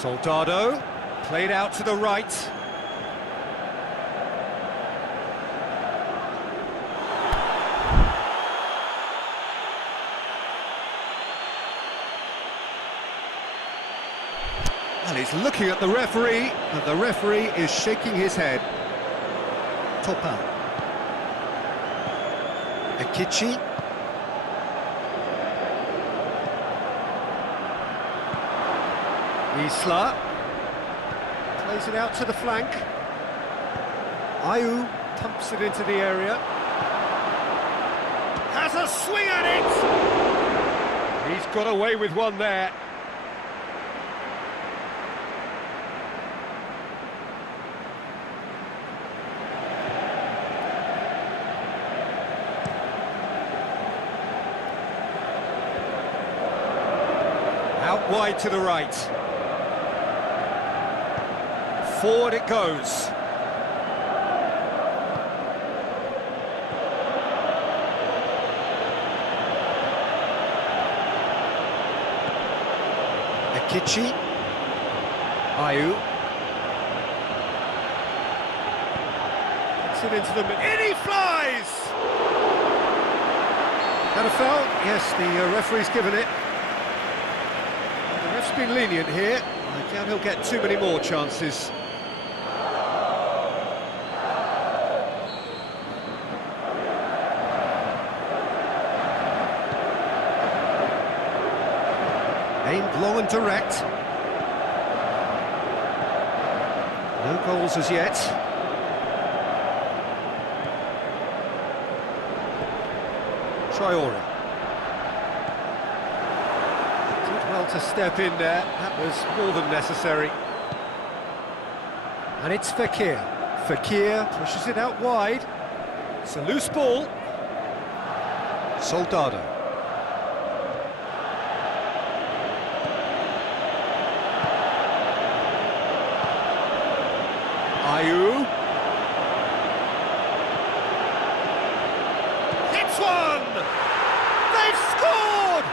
Soldado, played out to the right. And he's looking at the referee, and the referee is shaking his head. Topa. Ekichi. Isla. Plays it out to the flank. Ayew pumps it into the area. Has a swing at it! He's got away with one there. Out wide to the right. Forward it goes. Ekichi. Ayew. Gets it into the middle. In he flies! Had a foul? Yes, the referee's given it. The ref's been lenient here. I doubt he'll get too many more chances. Aimed long and direct. No goals as yet. Traore. Did well to step in there. That was more than necessary. And it's Fekir. Fekir pushes it out wide. It's a loose ball. Soldado. Ayew. Hits one! They've scored!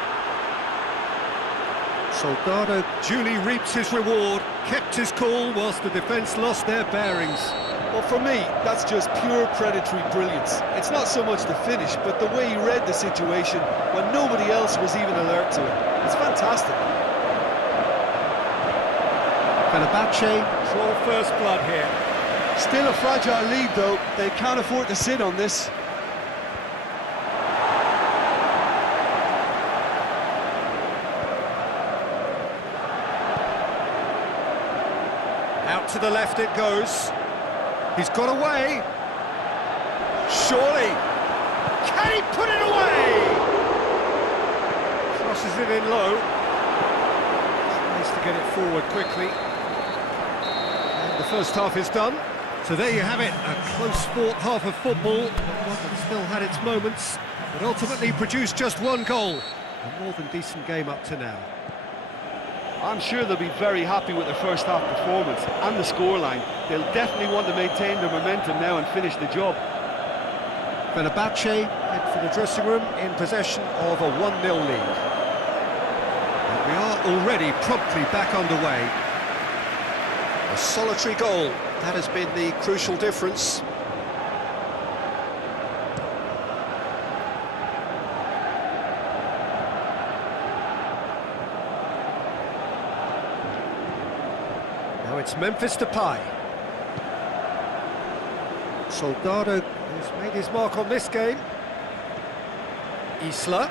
Soldado duly reaps his reward, kept his cool whilst the defence lost their bearings. Well, for me, that's just pure predatory brilliance. It's not so much the finish, but the way he read the situation when nobody else was even alert to it. It's fantastic. Fenerbahçe draw first blood here. Still a fragile lead, though. They can't afford to sit on this. Out to the left it goes. He's got away. Surely. Can he put it away? Crosses it in low. Tries to get it forward quickly. And the first half is done. So there you have it, a close fought half of football, one that still had its moments, but ultimately produced just one goal. A more than decent game up to now. I'm sure they'll be very happy with their first half performance and the scoreline. They'll definitely want to maintain their momentum now and finish the job. Fenerbahçe head for the dressing room in possession of a 1-0 lead. And we are already promptly back underway. A solitary goal, that has been the crucial difference. Now it's Memphis Depay. Soldado has made his mark on this game. Isla.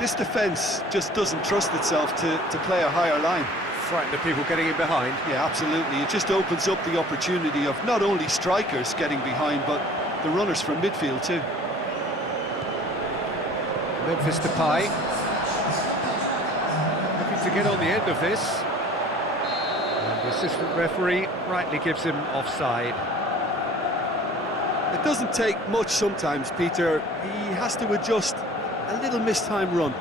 This defence just doesn't trust itself to play a higher line. Frightened of people getting in behind. Yeah, absolutely. It just opens up the opportunity of not only strikers getting behind, but the runners from midfield too. Memphis Depay. Looking to get on the end of this. And the assistant referee rightly gives him offside. It doesn't take much sometimes, Peter. He has to adjust a little mistimed run.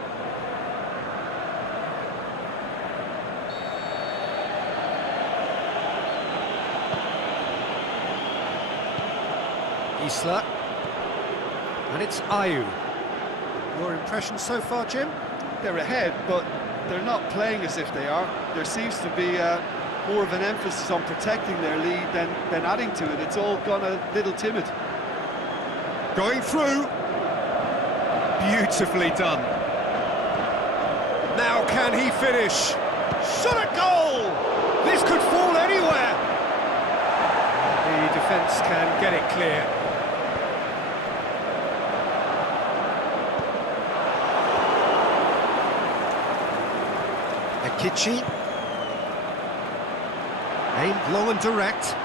Isla. And it's Ayew. Your impression so far, Jim? they're ahead, but they're not playing as if they are. There seems to be more of an emphasis on protecting their lead than adding to it. It's all gone a little timid. Going through. Beautifully done. Now can he finish? Shot at goal! This could fall anywhere. The defence can get it clear. Akichi. Aimed long and direct.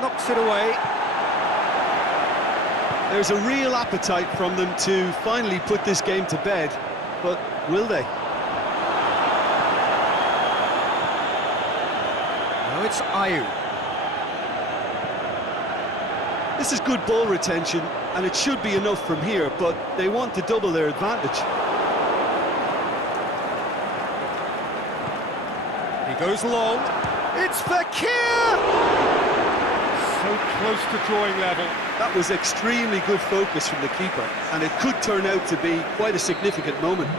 Knocks it away. There's a real appetite from them to finally put this game to bed, but will they? Now it's Ayew. This is good ball retention, and it should be enough from here, but they want to double their advantage. He goes long. It's Fekir! So close to drawing level. That was extremely good focus from the keeper, and it could turn out to be quite a significant moment.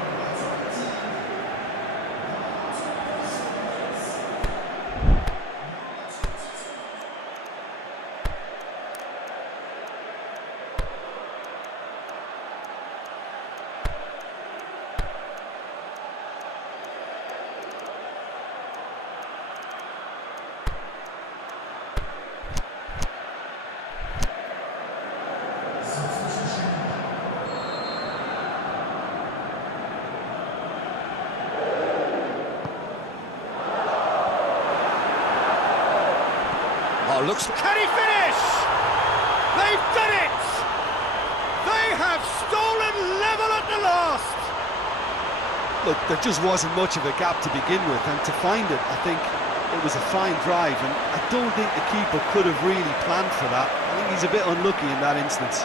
Oh, looks... Can he finish? They've done it! They have stolen level at the last! Look, there just wasn't much of a gap to begin with, and to find it, I think it was a fine drive, and I don't think the keeper could have really planned for that. I think he's a bit unlucky in that instance.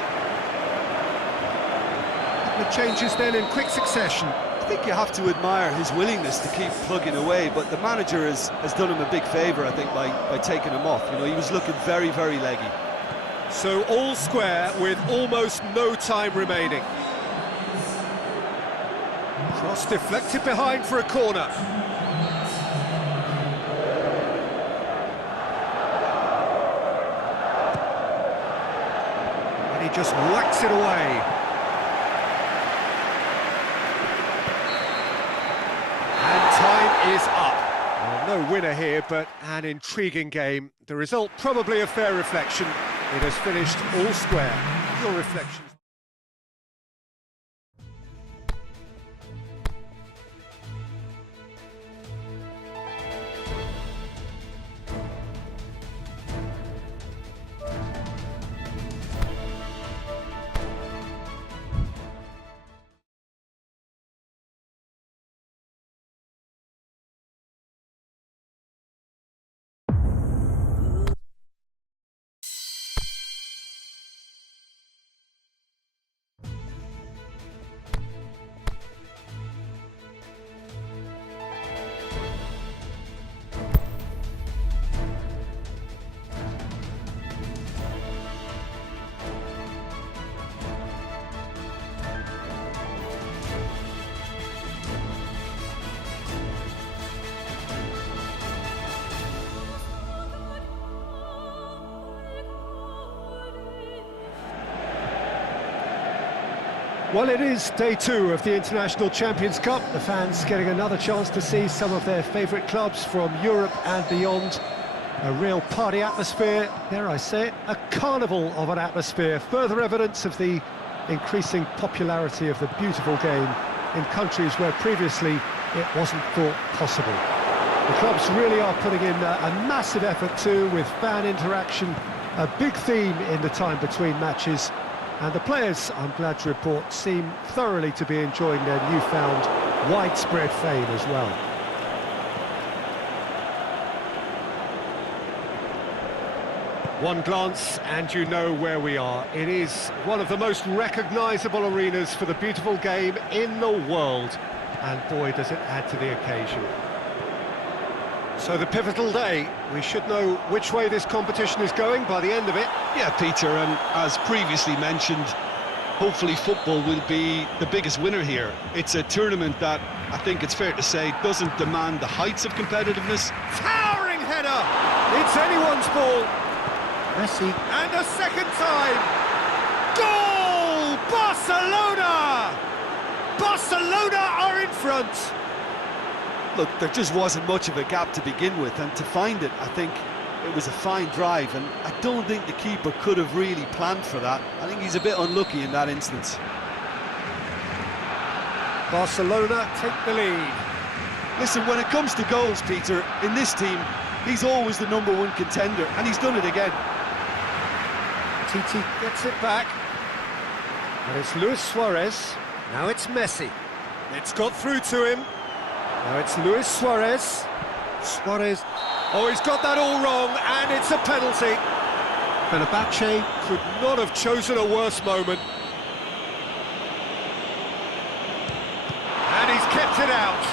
The changes then in quick succession. I think you have to admire his willingness to keep plugging away, but the manager has done him a big favour, I think, by taking him off. You know, he was looking very, very leggy. So all square with almost no time remaining. Cross deflected behind for a corner. And he just whacks it away. Time is up. Well, no winner here, but an intriguing game. The result probably a fair reflection. It has finished all square. Your reflections? Well, it is day 2 of the International Champions Cup. The fans getting another chance to see some of their favourite clubs from Europe and beyond. A real party atmosphere, dare I say it, a carnival of an atmosphere. Further evidence of the increasing popularity of the beautiful game in countries where previously it wasn't thought possible. The clubs really are putting in a massive effort too, with fan interaction, a big theme in the time between matches. And the players, I'm glad to report, seem thoroughly to be enjoying their newfound widespread fame as well. One glance and you know where we are. It is one of the most recognisable arenas for the beautiful game in the world. And boy, does it add to the occasion. So the pivotal day, we should know which way this competition is going by the end of it. Yeah, Peter, and as previously mentioned, Hopefully football will be the biggest winner here. It's a tournament that, I think it's fair to say, doesn't demand the heights of competitiveness. Towering header! It's anyone's ball. Messi. And a second time. Goal! Barcelona! Barcelona are in front. Look, there just wasn't much of a gap to begin with, and to find it, I think it was a fine drive, and I don't think the keeper could have really planned for that. I think he's a bit unlucky in that instance. Barcelona take the lead. Listen, when it comes to goals, Peter, in this team, he's always the #1 contender, and he's done it again. Titi gets it back. And it's Luis Suarez. Now it's Messi. It's got through to him. Now it's Luis Suarez. Suarez. Oh, he's got that all wrong, and it's a penalty. Fenerbahçe could not have chosen a worse moment. And he's kept it out.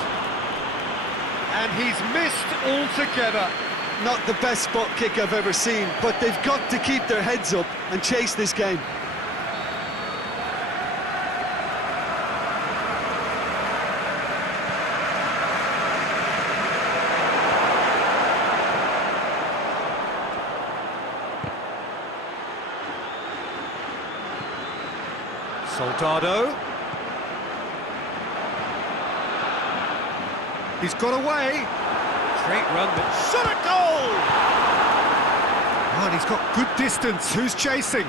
And he's missed altogether. Not the best spot kick I've ever seen, but they've got to keep their heads up and chase this game. Soldado. He's got away. Great run, but shot a goal! Oh, and he's got good distance. Who's chasing?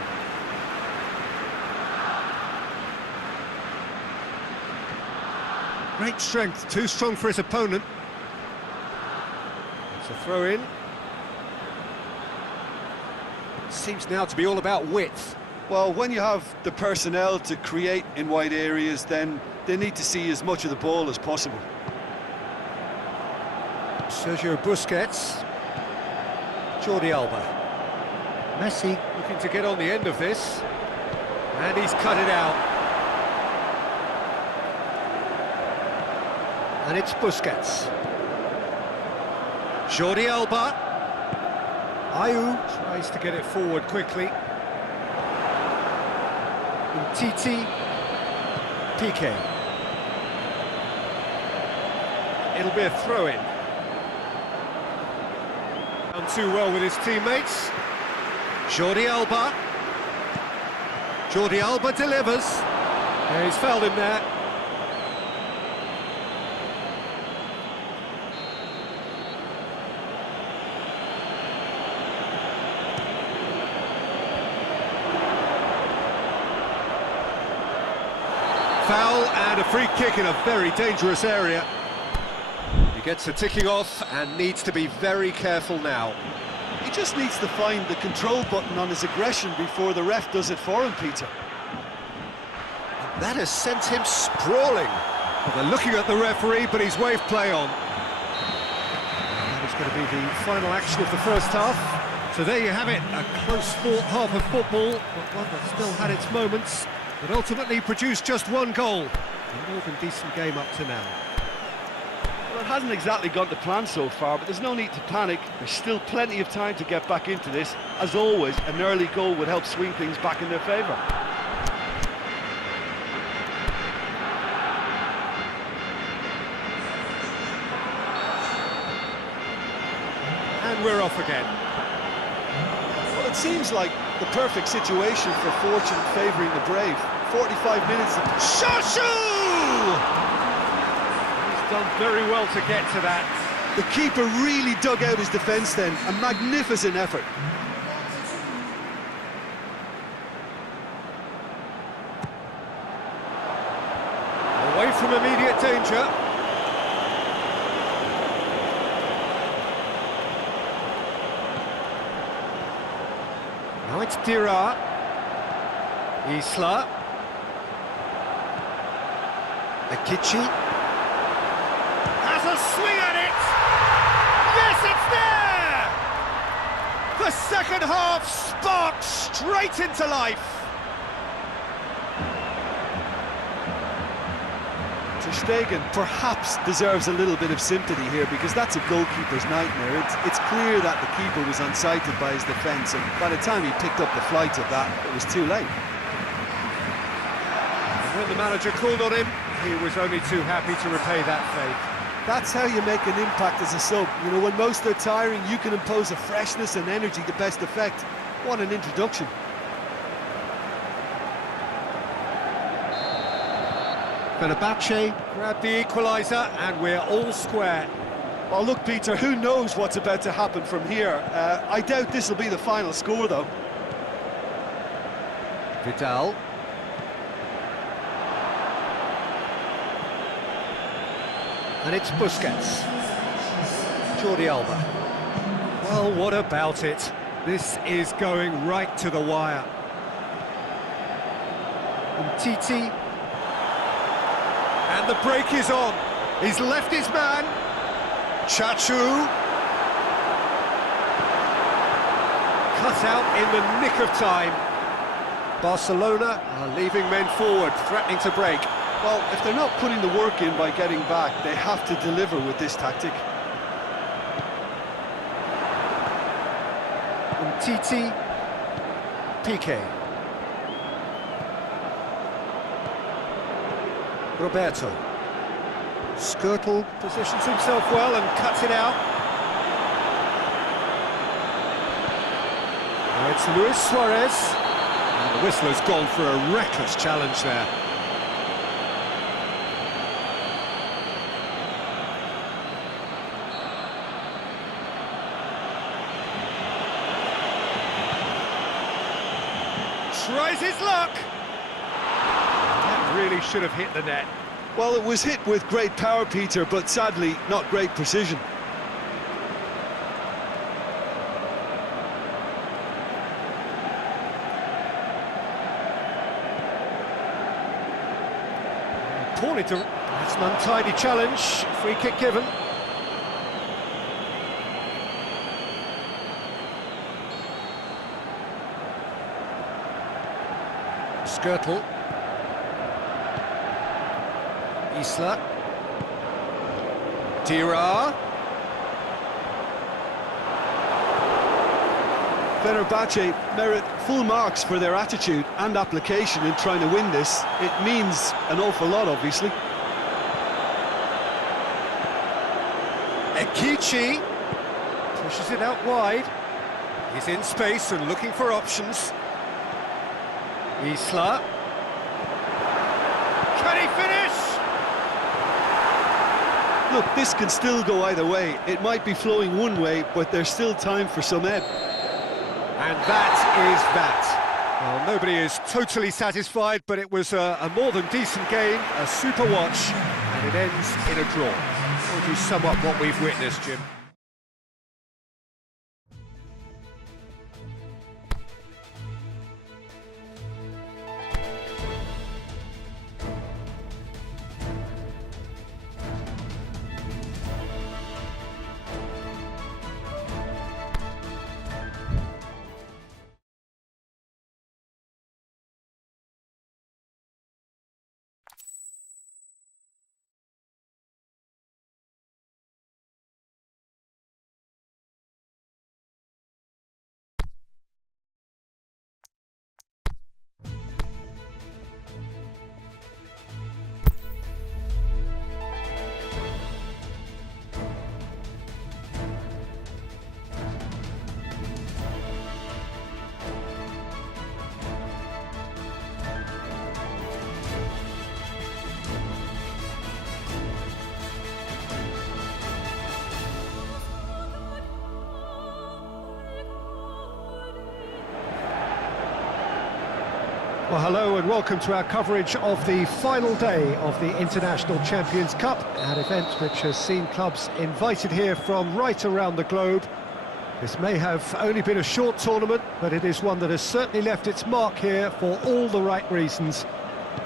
Great strength, too strong for his opponent. It's a throw-in. Seems now to be all about width. Well, when you have the personnel to create in wide areas, then they need to see as much of the ball as possible. Sergio Busquets. Jordi Alba. Messi. Looking to get on the end of this. And he's cut it out. And it's Busquets. Jordi Alba. Ayew tries to get it forward quickly. Titi. Piqué. It'll be a throw-in. Done too well with his teammates. Jordi Alba. Jordi Alba delivers. Yeah, he's fouled him there. Foul and a free kick in a very dangerous area. He gets a ticking off and needs to be very careful now. He just needs to find the control button on his aggression before the ref does it for him, Peter. And that has sent him sprawling. Well, they're looking at the referee, but he's waved play on. That is going to be the final action of the first half. So there you have it, a close-fought half of football, but one that still had its moments, but ultimately produced just one goal. A more than decent game up to now. Well, it hasn't exactly gone to plan so far, but there's no need to panic. There's still plenty of time to get back into this. As always, an early goal would help swing things back in their favour. And we're off again. Well, it seems like the perfect situation for fortune favouring the brave. 45 minutes of Shoshu! He's done very well to get to that. The keeper really dug out his defence then. A magnificent effort. Away from immediate danger. Now it's Dira. Isla. Akichi. Has a swing at it! Yes, it's there! The second half sparked straight into life. Ter Stegen perhaps deserves a little bit of sympathy here, because that's a goalkeeper's nightmare. It's clear that the keeper was unsighted by his defence, and by the time he picked up the flight of that, it was too late. When the manager called on him, he was only too happy to repay that favour. That's how you make an impact as a sub. You know, when most are tiring, you can impose a freshness and energy to best effect. What an introduction. Fenerbahçe grabbed the equaliser, and we're all square. Well, look, Peter, who knows what's about to happen from here? I doubt this will be the final score, though. Vidal. And it's Busquets. Jordi Alba. Well, what about it? This is going right to the wire. And Titi. And the break is on. He's left his man. Chachu. Cut out in the nick of time. Barcelona are leaving men forward, threatening to break. Well, if they're not putting the work in by getting back, they have to deliver with this tactic. And Titi. Piqué. Roberto. Skirtle positions himself well and cuts it out. Now it's Luis Suarez. And the whistler's gone for a reckless challenge there. Tries his luck. That really should have hit the net. Well, it was hit with great power, Peter, but sadly, not great precision. Poorly to... That's an untidy challenge. Free kick given. Skirtle. Isla. Tira. Fenerbahçe merit full marks for their attitude and application in trying to win this. It means an awful lot, obviously. Ekichi pushes it out wide. He's in space and looking for options. Isla. Can he finish? Look, this can still go either way. It might be flowing one way, but there's still time for some ebb. And that is that. Well, nobody is totally satisfied, but it was a more than decent game, a super watch, and it ends in a draw. How would you sum up what we've witnessed, Jim? Well, hello and welcome to our coverage of the final day of the International Champions Cup, an event which has seen clubs invited here from right around the globe. This may have only been a short tournament, but it is one that has certainly left its mark here for all the right reasons.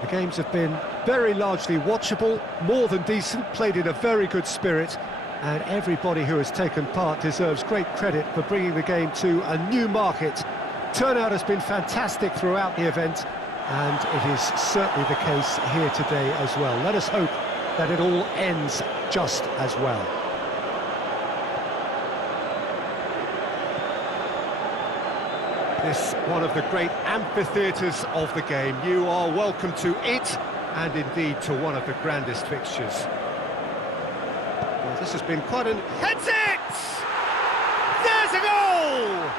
The games have been very largely watchable, more than decent, played in a very good spirit, and everybody who has taken part deserves great credit for bringing the game to a new market. Turnout has been fantastic throughout the event, and it is certainly the case here today as well. Let us hope that it all ends just as well. This one of the great amphitheatres of the game. You are welcome to it, and indeed to one of the grandest fixtures. Well, this has been quite an... Heads it! There's a goal!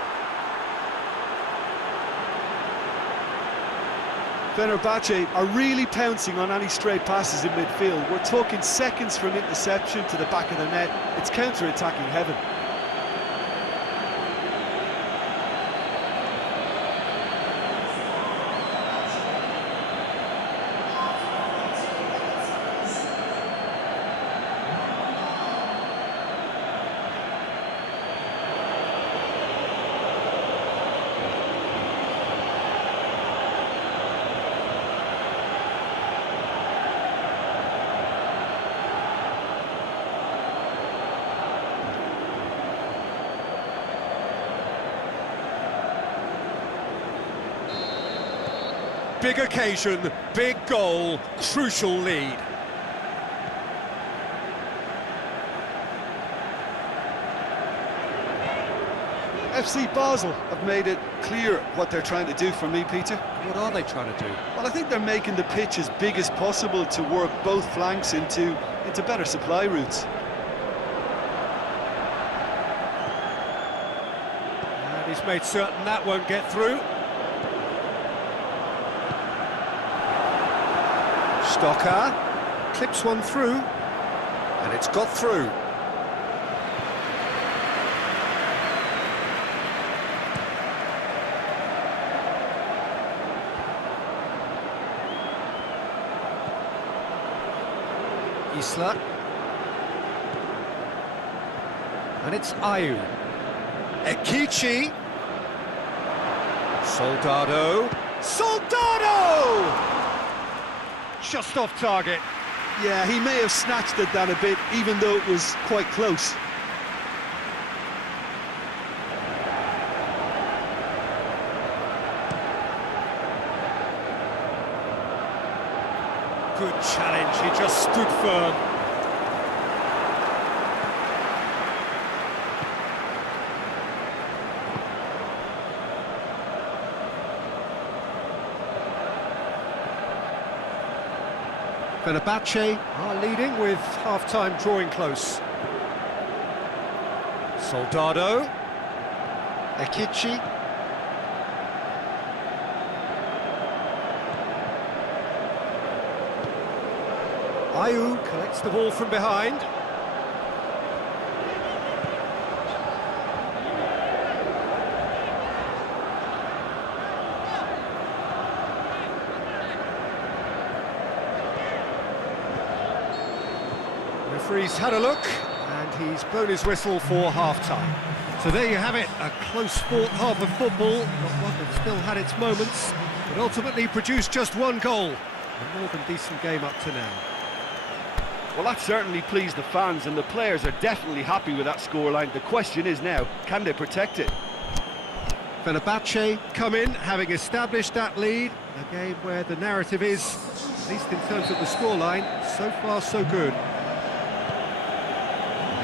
Fenerbahçe are really pouncing on any stray passes in midfield. We're talking seconds from interception to the back of the net. It's counter-attacking heaven. Big occasion, big goal, crucial lead. FC Basel have made it clear what they're trying to do for me, Peter. What are they trying to do? Well, I think they're making the pitch as big as possible to work both flanks into better supply routes. And he's made certain that won't get through. Stocker clips one through, and it's got through. Isla, and it's Ayew. Ekichi, Soldado, just off target. Yeah, he may have snatched at that a bit, even though it was quite close. Good challenge, he just stood firm. Fenerbahçe are leading with half-time drawing close. Soldado. Ekichi. Ayew collects the ball from behind. Referee's had a look, and he's blown his whistle for half-time. So there you have it, a close-fought half of football, not one that still had its moments, but ultimately produced just one goal. A more than decent game up to now. Well, that certainly pleased the fans, and the players are definitely happy with that scoreline. The question is now, can they protect it? Fenerbahçe come in, having established that lead, a game where the narrative is, at least in terms of the scoreline, so far so good.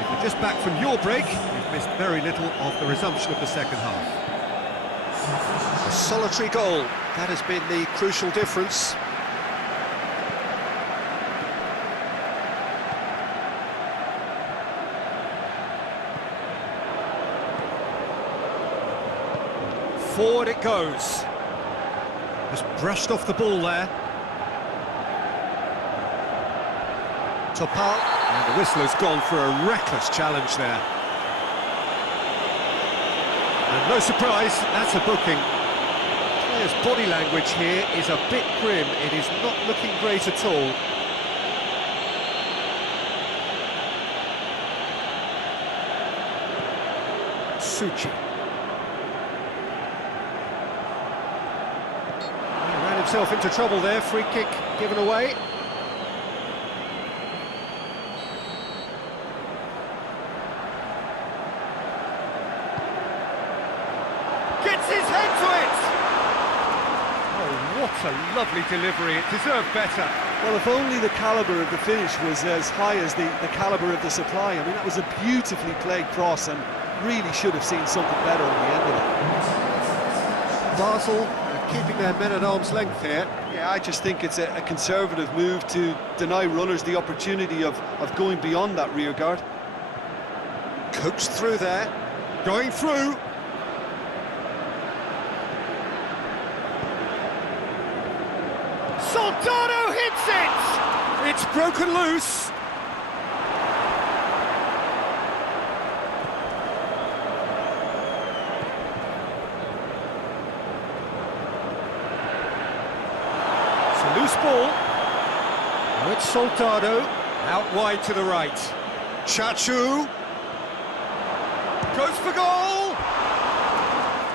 If you're just back from your break, you've missed very little of the resumption of the second half. A solitary goal, that has been the crucial difference. Forward it goes. Just brushed off the ball there. Topal, and the whistler's gone for a reckless challenge there. And no surprise, that's a booking. The player's body language here is a bit grim. It is not looking great at all. Suchi. Himself into trouble there, free kick given away. Gets his head to it! Oh, what a lovely delivery, it deserved better. Well, if only the calibre of the finish was as high as the calibre of the supply. I mean, that was a beautifully played cross and really should have seen something better on the end of it. Basel, a keeping their men at arm's length here. Yeah, I just think it's a conservative move to deny runners the opportunity of going beyond that rear guard. Coaxed through there, going through. Soldado hits it! It's broken loose. It's a loose ball. Now it's Soldado, out wide to the right. Chachu goes for goal!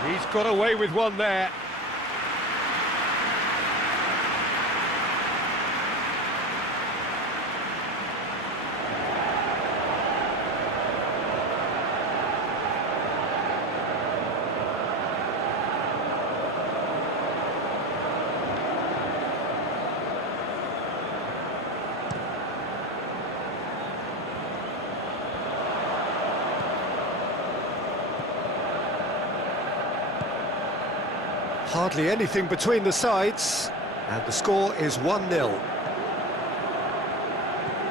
He's got away with one there. Hardly anything between the sides, and the score is 1-0.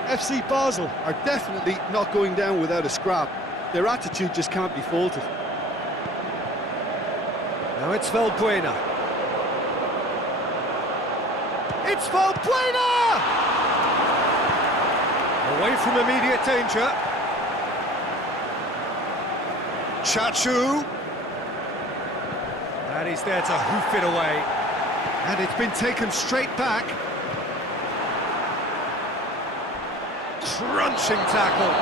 FC Basel are definitely not going down without a scrap. Their attitude just can't be faulted. Now it's Valbuena. It's Valbuena! Away from immediate danger. Chachu. And he's there to hoof it away. And it's been taken straight back. Crunching tackle.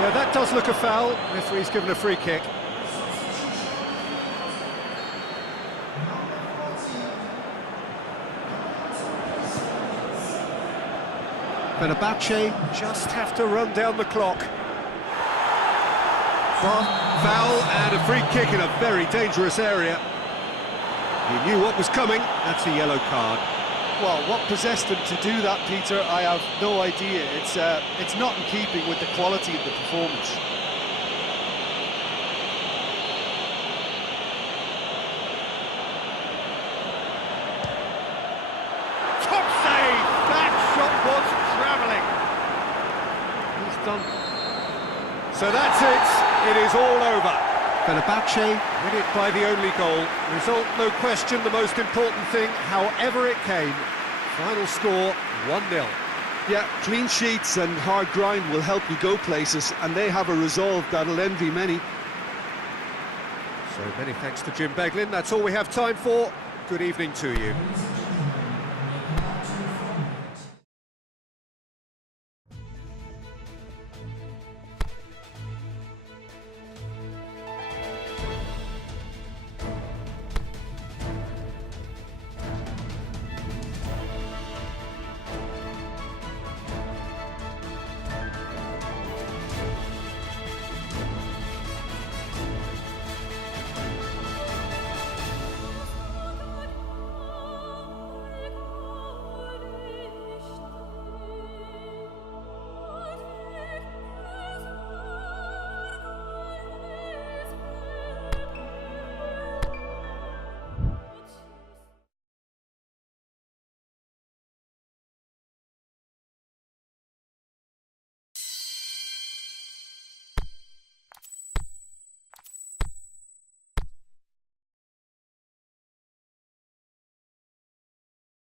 Yeah, that does look a foul. Referee's given a free kick. Fenerbahçe just have to run down the clock. Foul and a free kick in a very dangerous area. He knew what was coming. That's a yellow card. Well, what possessed him to do that, Peter, I have no idea. It's not in keeping with the quality of the performance. Top save! That shot was travelling. He's done. So that's it. It is all over. Fenerbahçe win it by the only goal. Result, no question, the most important thing, however it came. Final score, 1-0. Yeah, clean sheets and hard grind will help you go places, and they have a resolve that'll envy many. So many thanks to Jim Beglin. That's all we have time for. Good evening to you.